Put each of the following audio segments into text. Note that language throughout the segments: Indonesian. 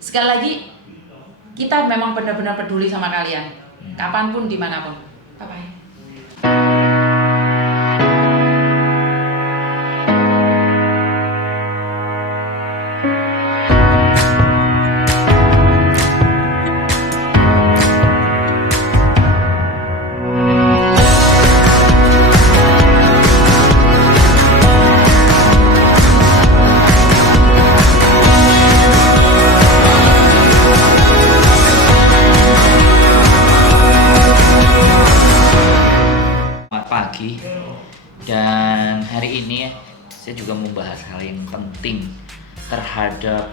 Sekali lagi, kita memang benar-benar peduli sama kalian, kapanpun, dimanapun. Bye-bye. Selamat pagi, dan hari ini saya juga membahas hal yang penting terhadap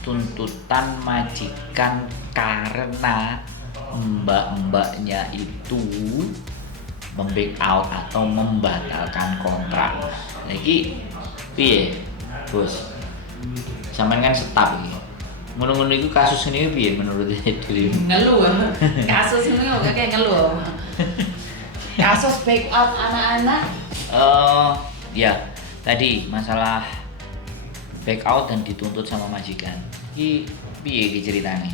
tuntutan majikan karena mbak-mbaknya itu memback out atau membatalkan kontrak. Lagi piye, Bos? Sampean kan staf iki. Ngono-ngono iku kasus ini piye menurut diri? Ngeluh, kasus ini nggak kayak ngeluh. Kasus back out anak-anak. Ya tadi masalah back out dan dituntut sama majikan. Iki piye iki ceritanya?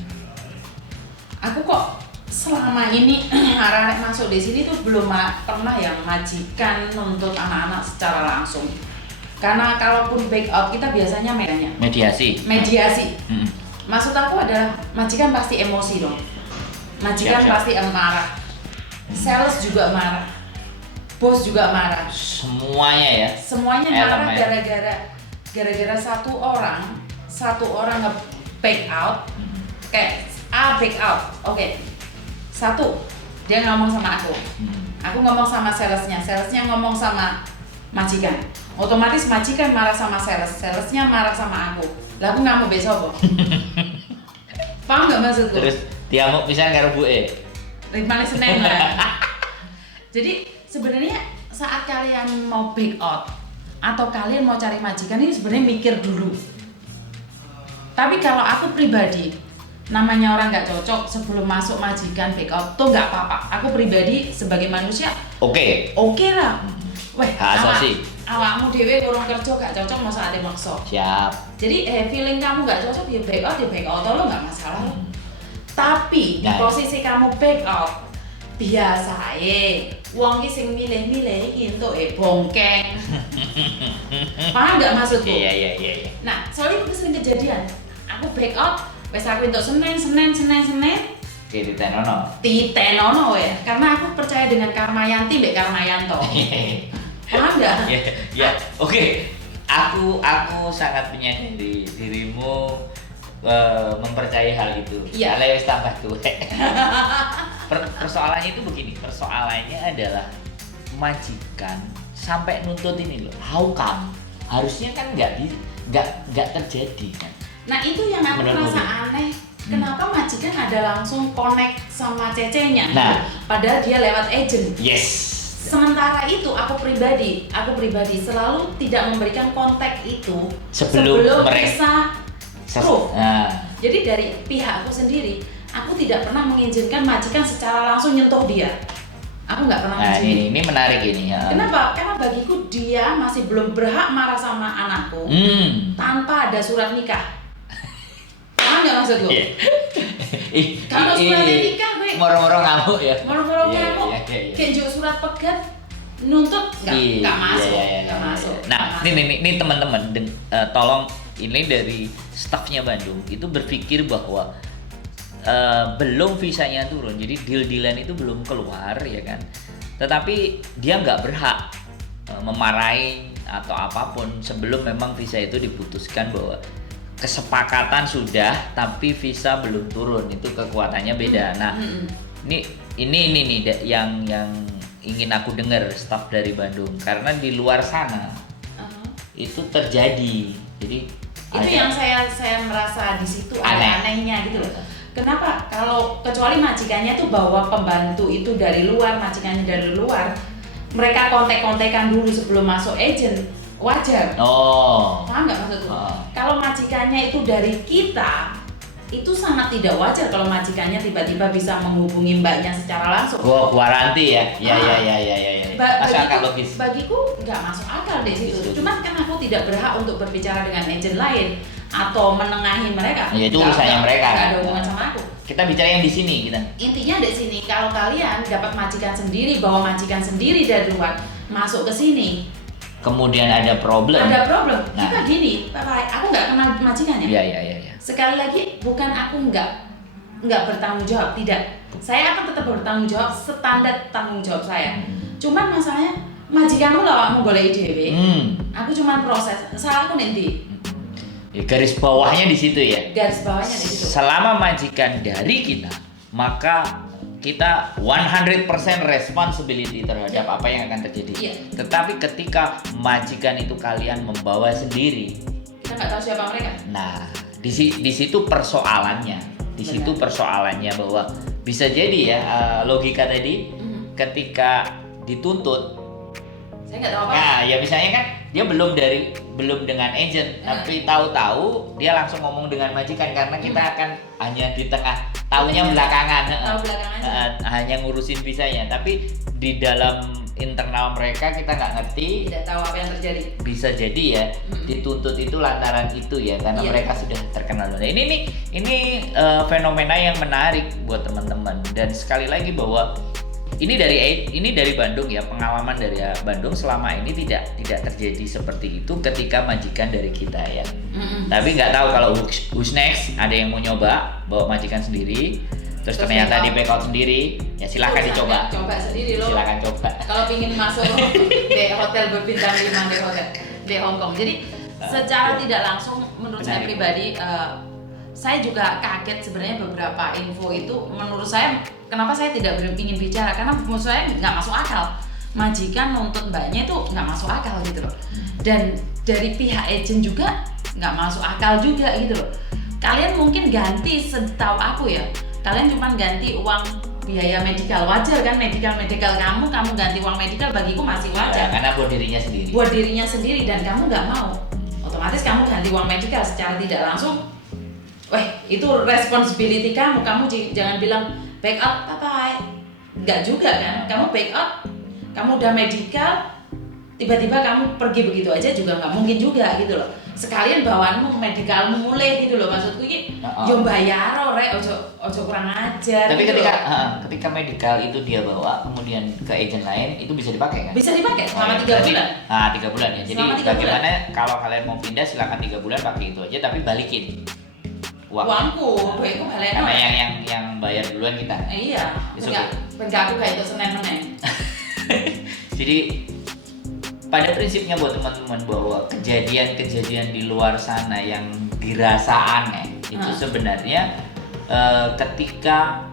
Aku kok selama ini arek-arek masuk di sini tuh belum pernah yang majikan nuntut anak-anak secara langsung. Karena kalaupun back out kita biasanya Mediasi. Hmm. Maksud aku adalah majikan pasti emosi dong. Majikan Siap. pasti marah. Sales juga marah. Bos juga marah. Semuanya ya. Semuanya marah Elemen. gara-gara satu orang nge-back out. Kayak back out. Oke. Satu, dia ngomong sama aku. Aku ngomong sama salesnya ngomong sama majikan. Otomatis majikan marah sama salesnya marah sama aku. Lah aku nggak mau besok kok. Paham nggak maksudku? Terus diamuk pisan karo buke. Ritmane Senin lah. Jadi sebenarnya saat kalian mau back out atau kalian mau cari majikan ini sebenarnya mikir dulu. Tapi kalau aku pribadi, namanya orang nggak cocok sebelum masuk majikan back out tuh nggak apa-apa. Aku pribadi sebagai manusia Oke. oke lah. Weh, Hak asasi. awakmu dewe kurang kerja gak cocok masa ada maksa. Siap. Jadi feeling kamu gak cocok ya back out lo nggak masalah. Tapi di Nah. posisi kamu back out biasa wong ki sing milih-milih iki entuk bongkeng. Paham nggak maksudku? Iya. Nah, soalnya itu sering kejadian. Aku back out, wes aku entuk Senin, Titenono. titenono ya. Karena aku percaya dengan Karmayanti mbek Karmayanto. Paham nggak? Ya. Oke. Aku sangat menyadari dirimu mempercayai hal itu. Iya. Ale wis tambah tuwek. Persoalannya itu begini, persoalannya adalah majikan sampai nuntut ini loh. How come? Harusnya kan nggak terjadi kan. Nah itu yang aku Menurut merasa Budi. aneh. Kenapa majikan ada langsung connect sama cecenya? Nah. Padahal dia lewat agent. Yes. Sementara itu aku pribadi selalu tidak memberikan kontak itu Sebelum mereka- bisa proof. Nah, Jadi dari pihak aku sendiri, aku tidak pernah mengizinkan majikan secara langsung nyentuh dia. Aku nggak pernah nah izinin. ini menarik ini ya. Kenapa? Karena bagiku dia masih belum berhak marah sama anakku tanpa ada surat nikah. Paham nggak maksudku? Iya. Kalau suratnya nikah, gue moro-moro ngamuk ya. moro-moro Iya, ngamuk, iya. kayak njuk surat pegat, nuntut nggak masuk, Iya. nggak masuk. Nah, nggak masuk. ini teman-teman, tolong ini dari stafnya Bandung itu berpikir bahwa belum visanya turun, jadi deal-dealan itu belum keluar ya kan. Tetapi dia nggak berhak memarahi atau apapun sebelum memang visa itu diputuskan bahwa kesepakatan sudah tapi visa belum turun, itu kekuatannya beda. Nah, ini nih yang ingin aku dengar staf dari Bandung, karena di luar sana itu terjadi. Jadi Itu yang saya merasa di situ ada Aneh. anehnya gitu loh. Kenapa? Kalau kecuali majikannya tuh bawa pembantu itu dari luar, majikannya dari luar, mereka kontek-kontekan dulu sebelum masuk agent, wajar. Oh. Paham nggak maksudku? Oh. Kalau majikannya itu dari kita, itu sangat tidak wajar kalau majikannya tiba-tiba bisa menghubungi mbaknya secara langsung. Gua ranti ya. Ya. Masuk akal logis. Bagiku nggak masuk akal deh situ. Setuju. Cuman kan aku tidak berhak untuk berbicara dengan agent lain. atau menengahi mereka. Ya itu urusannya mereka. Nggak ada hubungan sama aku. Kita bicara yang di sini kita. Intinya di sini, kalau kalian dapat majikan sendiri, bawa majikan sendiri dari luar masuk ke sini, kemudian ada problem. Nah. Kita Nah. gini, Pak, aku nggak kenal majikannya. Iya. Sekali lagi, bukan aku nggak bertanggung jawab, tidak. Saya akan tetap bertanggung jawab standar tanggung jawab saya. Cuman masalahnya majikanmu lah mau boleh dhewe. Aku cuman proses. Salahku nanti. Ya, garis bawahnya di situ ya. Garis bawahnya di situ. Selama majikan dari kita, maka kita 100% responsibility terhadap apa yang akan terjadi. Iya. Tetapi ketika majikan itu kalian membawa sendiri, Kita nggak tahu siapa mereka. nah di situ persoalannya. Di situ Benar. persoalannya bahwa bisa jadi ya logika tadi ketika dituntut. Saya nggak tahu apa. Nah, ya misalnya kan dia belum dengan agent, tapi tahu-tahu dia langsung ngomong dengan majikan karena kita akan hanya di tengah, tahunya belakangan, Tahu belakangan. hanya ngurusin visanya, tapi di dalam internal mereka kita nggak ngerti. Tidak tahu apa yang terjadi. Bisa jadi ya dituntut itu lantaran itu ya karena Iya. mereka sudah terkenal. Nah, ini fenomena yang menarik buat teman-teman, dan sekali lagi bahwa ini dari Bandung ya, pengalaman dari Bandung selama ini tidak terjadi seperti itu ketika majikan dari kita ya. Tapi nggak tahu kalau who's next, ada yang mau nyoba bawa majikan sendiri, terus ternyata di back out sendiri, ya silahkan dicoba. Coba sendiri loh. Silahkan coba. Kalau ingin masuk di hotel berbintang 5 di hotel di Hong Kong. Jadi secara tidak langsung menurut saya Benar. pribadi, saya juga kaget sebenarnya beberapa info itu. Menurut saya kenapa saya tidak ingin bicara, karena menurut saya nggak masuk akal. Majikan nuntut mbaknya itu nggak masuk akal gitu loh. Dan dari pihak agent juga nggak masuk akal juga gitu loh. Kalian mungkin ganti, setahu aku ya, kalian cuma ganti uang biaya medikal, wajar kan, medikal kamu ganti uang medikal bagiku masih Ya, wajar. karena buat dirinya sendiri. Buat dirinya sendiri dan kamu nggak mau, otomatis kamu ganti uang medikal secara tidak langsung. Itu responsibility kamu jangan bilang back out bye-bye. Nggak juga kan, kamu back out, kamu udah medikal, tiba-tiba kamu pergi begitu aja juga nggak mungkin juga gitu loh. Sekalian bawaanmu ke medikalmu mulai gitu loh, maksudku ini yo bayar rek, ojo kurang ajar. Tapi gitu ketika loh. ketika medikal itu dia bawa kemudian ke agent lain, itu bisa dipakai kan? Bisa dipakai selama 3 Berarti- bulan. Nah, 3 bulan ya. Jadi Selama 3 bagaimana kalau kalian mau pindah, silakan 3 bulan pakai itu aja, tapi balikin uang. Uangku, duitku balik. Karena yang bayar duluan kita. Iya, It's enggak aku kayak itu Senin. Jadi pada prinsipnya buat teman-teman bahwa kejadian-kejadian di luar sana yang dirasa aneh itu sebenarnya ketika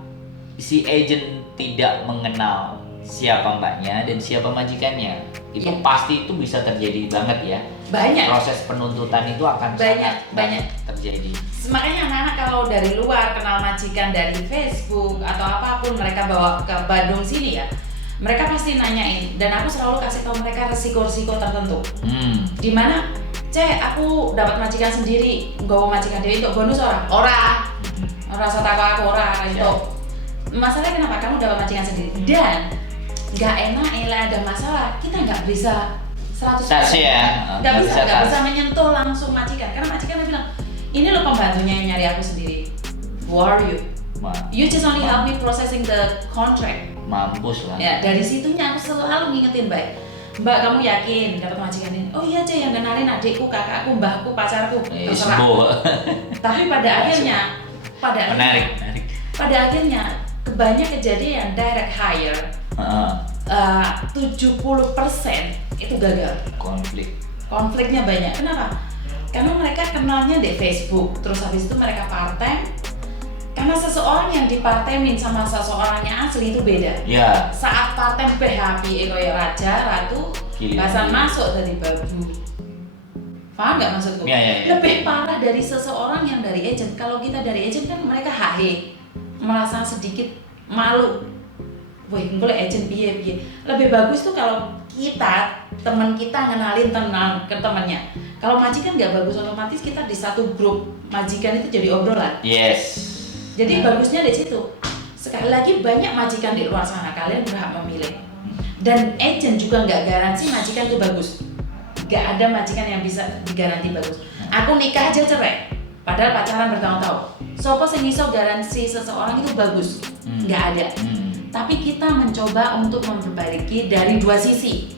si agent tidak mengenal siapa mbaknya dan siapa majikannya, itu Iya. pasti itu bisa terjadi banget ya. Banyak. Proses penuntutan itu akan Banyak. banget terjadi. Makanya anak-anak kalau dari luar kenal majikan dari Facebook atau apapun, mereka bawa ke Bandung sini ya, mereka pasti nanyain, dan aku selalu kasih tahu mereka resiko-resiko tertentu. Dimana, aku dapat majikan sendiri, bawa majikan dewi untuk bonus orang rasa takut aku itu. Masalahnya kenapa kamu dapat majikan sendiri dan nggak enak, ada masalah, kita nggak bisa 100%. Ya, Nggak bisa tas. menyentuh langsung majikan, karena majikan bilang, ini lo pembantunya yang nyari aku sendiri. Who are you? You just only help me processing the contract. Mampus lah. Ya, dari situnya aku selalu ngingetin Mbak, kamu yakin dapat majikan ini? Oh iya yang kenalin adikku, kakakku, mbahku, pacarku, terserah. Tapi pada akhirnya, menarik. pada akhirnya kebanyak kejadian direct hire, 70% itu gagal. Konfliknya banyak. Kenapa? Karena mereka kenalnya di Facebook, terus habis itu mereka part time. Karena seseorang yang dipartemin sama seseorang yang asli itu beda. Ya. Saat part time PHP kayak raja, ratu, bahasan masuk dari babu. Paham nggak maksudku? Ya. Lebih parah dari seseorang yang dari agent. Kalau kita dari agent kan mereka hahe, merasa sedikit malu. Wih, boleh agent piye. Lebih bagus tuh kalau teman kita ngenalin ke temannya. Kalau majikan nggak bagus, otomatis kita di satu grup majikan itu jadi obrolan. Yes. Jadi bagusnya di situ. Sekali lagi banyak majikan di luar sana, kalian berhak memilih. Dan agent juga nggak garansi majikan itu bagus. Nggak ada majikan yang bisa digaranti bagus. Aku nikah aja cerai, padahal pacaran bertahun-tahun. Sopo sing iso garansi seseorang itu bagus? Nggak ada. Tapi kita mencoba untuk memperbaiki dari dua sisi.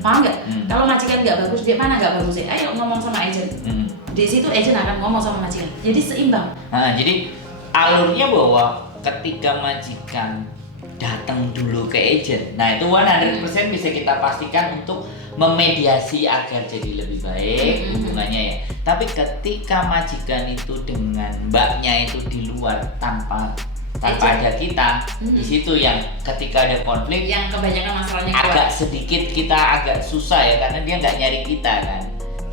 Paham nggak? Kalau majikan nggak bagus, di mana nggak bagus? Ayo ngomong sama agent. Di situ agent akan ngomong sama majikan. Jadi seimbang. Nah, jadi alurnya bahwa ketika majikan datang dulu ke agent, nah itu 100% bisa kita pastikan untuk memediasi agar jadi lebih baik hubungannya ya. Tapi ketika majikan itu dengan mbaknya itu di luar tanpa ada kita, di situ yang ketika ada konflik yang kebanyakan masalahnya agak sedikit kita agak susah ya, karena dia nggak nyari kita kan.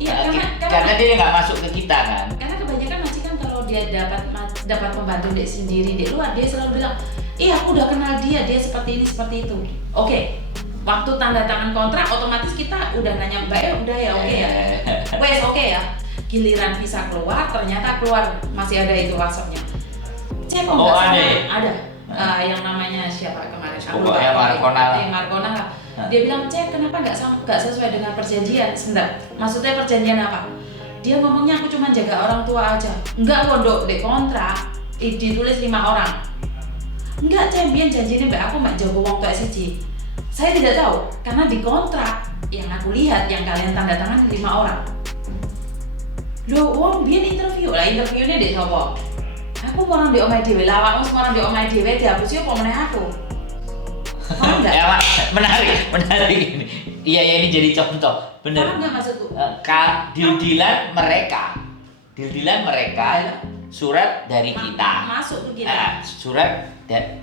Iya, karena dia nggak masuk ke kita kan. Karena kebanyakan majikan kalau dia dapat pembantu dia sendiri di luar, dia selalu bilang, aku udah kenal dia seperti ini seperti itu. Oke. Waktu tanda tangan kontrak otomatis kita udah nanya Mbak udah ya oke ya. Wes oke ya. Giliran visa keluar ternyata keluar masih ada itu WhatsApp-nya. Cek kok ada. Yang namanya siapa kemarin? Aku lupa. Markona lah. Dia bilang cek kenapa nggak sesuai dengan perjanjian. Sebentar. Maksudnya perjanjian apa? Dia ngomongnya aku cuma jaga orang tua aja. Enggak kok di kontrak ditulis 5 orang. Enggak champion janjinya Mbak aku mak jago wong tua siji. Saya tidak tahu, karena di kontrak yang aku lihat yang kalian tanda tangan 5 orang. Loh, wong biyen interviewnya di sopo? Aku orang di omai dhewe, lawakmu semua orang di omai dhewe dihapusi apa meneh aku? Paham enggak? Ya, menarik ini. Iya, ini jadi contoh. Bener. Paham enggak maksudku? Deal-dealan mereka surat dari kita. Masuk ke kita. Surat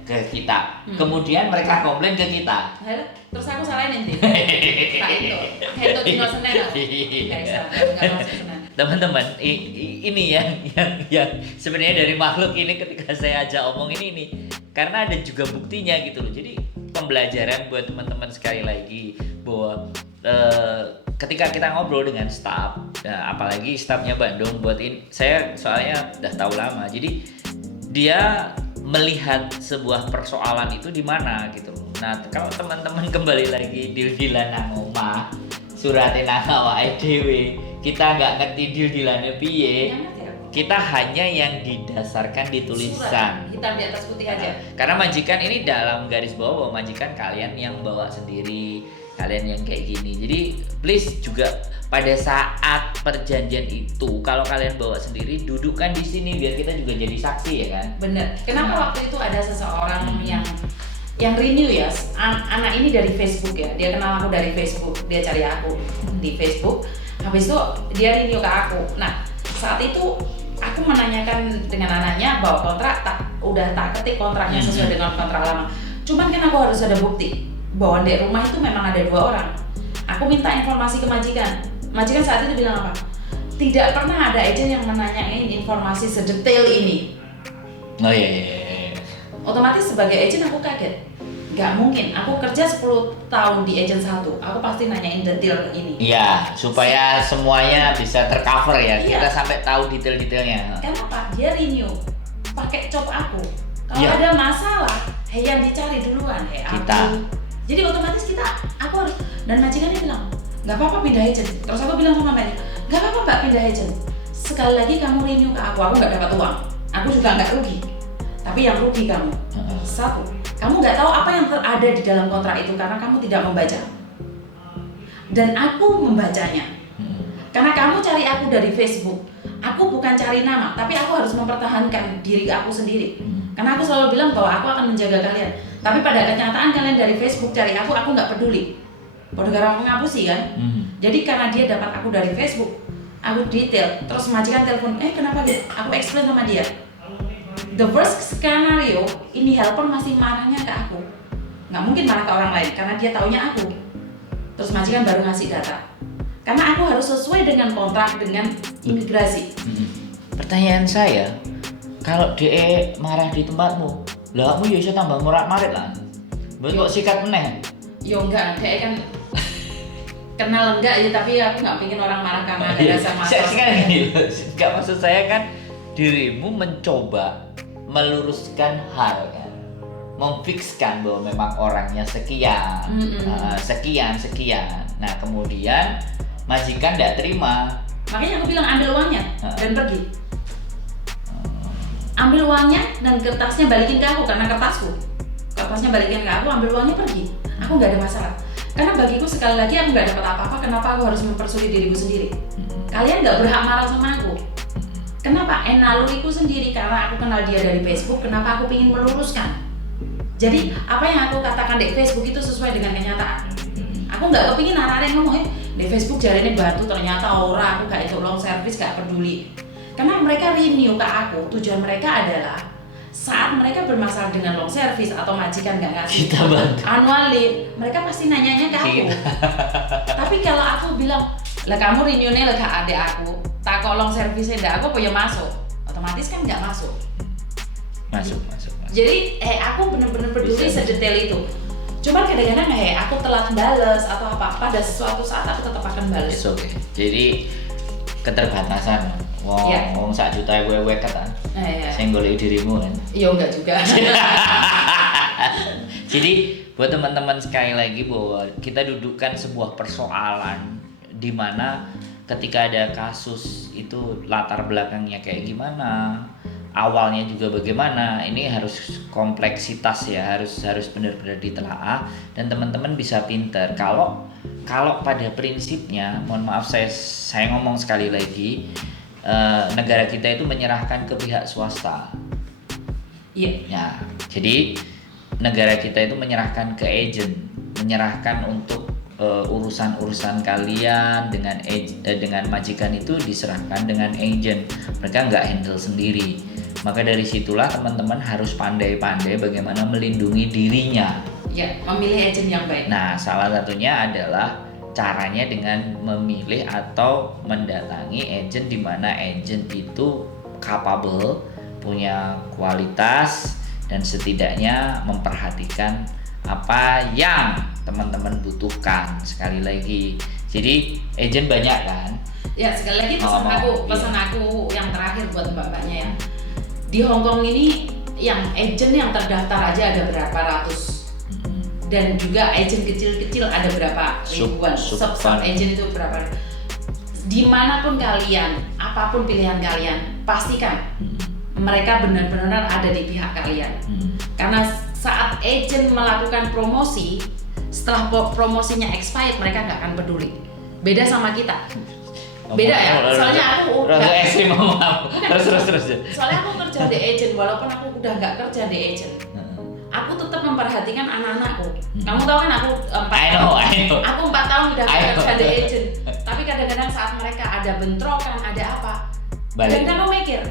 ke kita. Kemudian mereka komplain ke kita. Terus aku salahin nanti. Tak itu. Itu dino Senin. Teman-teman, ini yang sebenarnya dari makhluk ini ketika saya ajak omong ini karena ada juga buktinya gitu loh. Jadi pembelajaran buat teman-teman sekali lagi bahwa ketika kita ngobrol dengan staff, apalagi staffnya Bandung, saya soalnya udah tahu lama, jadi dia melihat sebuah persoalan itu di mana gitu loh. Nah kalau teman-teman kembali lagi deal-dealan nang omah, suratin nang awake dhewe, kita nggak ngerti deal-dealannya piye, kita hanya yang didasarkan di tulisan. Surat, hitam di atas putih aja. Karena majikan ini dalam garis bawah bahwa majikan kalian yang bawa sendiri, kalian yang kayak gini. Jadi please juga pada saat perjanjian itu kalau kalian bawa sendiri dudukkan di sini biar kita juga jadi saksi ya kan. Bener. Kenapa waktu itu ada seseorang yang renew ya, anak ini dari Facebook ya, dia kenal aku dari Facebook, dia cari aku di Facebook, habis itu dia renew ke aku. Nah saat itu aku menanyakan dengan anaknya bahwa kontrak udah tak ketik kontraknya sesuai dengan kontrak lama. Cuman kan aku harus ada bukti bahwa di rumah itu memang ada 2 orang. Aku minta informasi ke majikan. Majikan saat itu bilang apa? Tidak pernah ada agent yang menanyain informasi sedetail ini. Oh iya. Otomatis sebagai agent aku kaget. Gak mungkin, aku kerja 10 tahun di agent satu, aku pasti nanyain detail ini. Iya, supaya semuanya bisa tercover ya, kita sampai tahu detail-detailnya. Kenapa? Dia renew, pakai job aku. Kalau ada masalah, yang dicari duluan, kita. Aku. Jadi otomatis aku harus, dan majikannya bilang, gak apa-apa pindah agent. Terus aku bilang sama mereka, gak apa-apa Mbak pindah agent. Sekali lagi kamu renew ke aku gak dapat uang. Aku juga gak rugi. Tapi yang rugi kamu. Satu, kamu nggak tahu apa yang ada di dalam kontrak itu karena kamu tidak membaca. Dan aku membacanya. Karena kamu cari aku dari Facebook. Aku bukan cari nama, tapi aku harus mempertahankan diri aku sendiri. Karena aku selalu bilang bahwa aku akan menjaga kalian. Tapi pada kenyataan kalian dari Facebook cari aku nggak peduli. Gara-gara aku ngapusi kan. Jadi karena dia dapat aku dari Facebook, aku detail. Terus majikan telepon, kenapa gitu? Aku explain sama dia. The worst scenario, ini helper masih marahnya ke aku. Nggak mungkin marah ke orang lain, karena dia taunya aku. Terus majikan baru ngasih data. Karena aku harus sesuai dengan kontrak, dengan imigrasi. Pertanyaan saya, kalau dia marah di tempatmu, lah kamu ya bisa tambah murah-marit lah. Betul kok sikat meneh? Yo enggak, dia kan kenal enggak ya, tapi aku nggak pingin orang marah karena ada rasa masalah. Enggak, maksud saya kan dirimu mencoba meluruskan hal kan, memfikskan bahwa memang orangnya sekian, sekian. Nah kemudian majikan tidak terima, Makanya aku bilang ambil uangnya dan pergi. Ambil uangnya dan kertasnya balikin ke aku karena kertasnya balikin ke aku, ambil uangnya pergi. Aku nggak ada masalah. Karena bagiku sekali lagi aku nggak dapat apa-apa, kenapa aku harus mempersulit diriku sendiri? Kalian nggak berhak marah sama aku. Kenapa? Naluriku sendiri karena aku kenal dia dari Facebook, kenapa aku ingin meluruskan? Jadi apa yang aku katakan di Facebook itu sesuai dengan kenyataan. Aku nggak kepingin anak-anak ngomong di Facebook jarene bantu, ternyata ora, aku gak itu long service, gak peduli. Karena mereka renew ke aku, tujuan mereka adalah saat mereka bermasalah dengan long service atau majikan nggak ngasih annual leave, mereka pasti nanyanya ke aku. Tapi kalau aku bilang, lah kamu renew-nya lah ke adik aku, tak kok long service ndak aku punya masuk, otomatis kan nggak masuk. Masuk. Jadi aku benar-benar peduli sedetail itu. Cuman kadang-kadang aku telat bales atau apa, pada suatu saat aku tetap akan bales. Oke. Jadi keterbatasan. Wong 1 juta wewe kan. Sing golek dirimu kan. Iya enggak juga. Jadi buat teman-teman sekali lagi bahwa kita dudukkan sebuah persoalan di mana ketika ada kasus itu latar belakangnya kayak gimana, awalnya juga bagaimana, ini harus kompleksitas ya, harus benar-benar ditelaah dan teman-teman bisa pinter. Kalau pada prinsipnya, mohon maaf saya ngomong sekali lagi, negara kita itu menyerahkan ke pihak swasta. Iya. Ya, jadi negara kita itu menyerahkan ke agent, menyerahkan untuk urusan-urusan kalian dengan majikan itu diserahkan dengan agent. Mereka nggak handle sendiri. Maka dari situlah teman-teman harus pandai-pandai bagaimana melindungi dirinya. Ya, memilih agent yang baik. Nah, salah satunya adalah caranya dengan memilih atau mendatangi agent di mana agent itu capable, punya kualitas dan setidaknya memperhatikan apa yang teman-teman butuhkan. Sekali lagi, jadi agent banyak kan? Ya, sekali lagi pesan aku yang terakhir buat mbak-mbaknya ya. Di Hong Kong ini yang agent yang terdaftar aja ada berapa ratus. Dan juga agent kecil-kecil ada berapa ribuan. Sub agent itu berapa. Dimanapun kalian, apapun pilihan kalian, pastikan mereka benar-benar ada di pihak kalian. Karena saat agent melakukan promosi, setelah promosinya expired, mereka nggak akan peduli. Beda sama kita. Beda ya. Soalnya aku terus. Soalnya aku kerja di agent, walaupun aku udah nggak kerja di agent, aku tetap memperhatikan anak-anakku. Kamu tahu kan aku 4 tahun. Aku 4 tahun udah kerja di agent. Tapi kadang-kadang saat mereka ada bentrokan, ada apa, dan kamu mikir,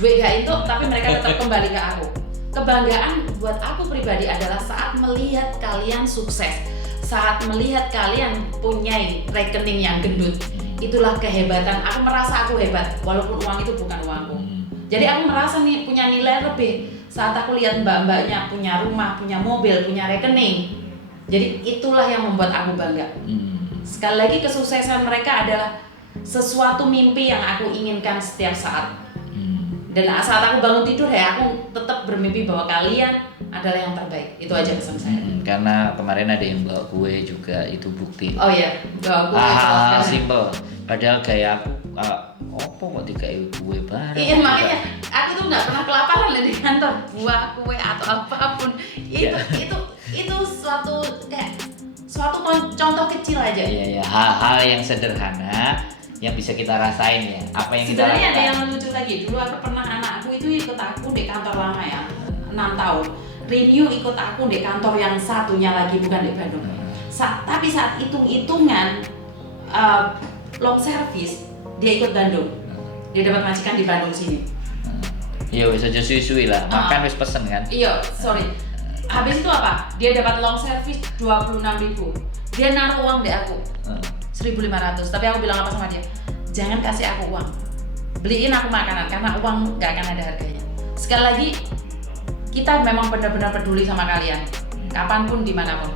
duit gak itu, tapi mereka tetap kembali ke aku. Kebanggaan buat aku pribadi adalah saat melihat kalian sukses, saat melihat kalian punya rekening yang gendut. Itulah kehebatan. Aku merasa aku hebat, walaupun uang itu bukan uangku. Jadi aku merasa nih punya nilai lebih saat aku lihat mbak-mbaknya punya rumah, punya mobil, punya rekening. Jadi itulah yang membuat aku bangga. Sekali lagi, kesuksesan mereka adalah sesuatu mimpi yang aku inginkan setiap saat. Dan saat aku bangun tidur aku tetap bermimpi bahwa kalian adalah yang terbaik. Itu aja pesan saya. Karena kemarin ada yang bawa kue juga, itu bukti. Oh iya, bawa kue. Simple. Padahal gaya aku, kok dikai kue bareng? Iya, makanya aku tuh nggak pernah kelaparan di kantor. Buah kue atau apapun. Itu suatu contoh kecil aja. Iya, hal-hal yang sederhana yang bisa kita rasain ya. Apa yang kita sebenarnya ada yang lucu lagi. Dulu aku pernah, anakku itu ikut aku di kantor lama ya, 6 tahun. Renew ikut aku di kantor yang satunya lagi, bukan di Bandung. Tapi saat hitung-hitungan long service, dia ikut Bandung. Dia dapat majikan di Bandung sini. Iya, wis aja suwi-suwi lah. Makan wis pesen kan? Iya, sorry. Habis itu apa? Dia dapat long service 26.000. Dia naruh uang di aku. 1.500. Tapi aku bilang apa sama dia? Jangan kasih aku uang. Beliin aku makanan, karena uang nggak akan ada harganya. Sekali lagi, kita memang benar-benar peduli sama kalian. Kapanpun, dimanapun.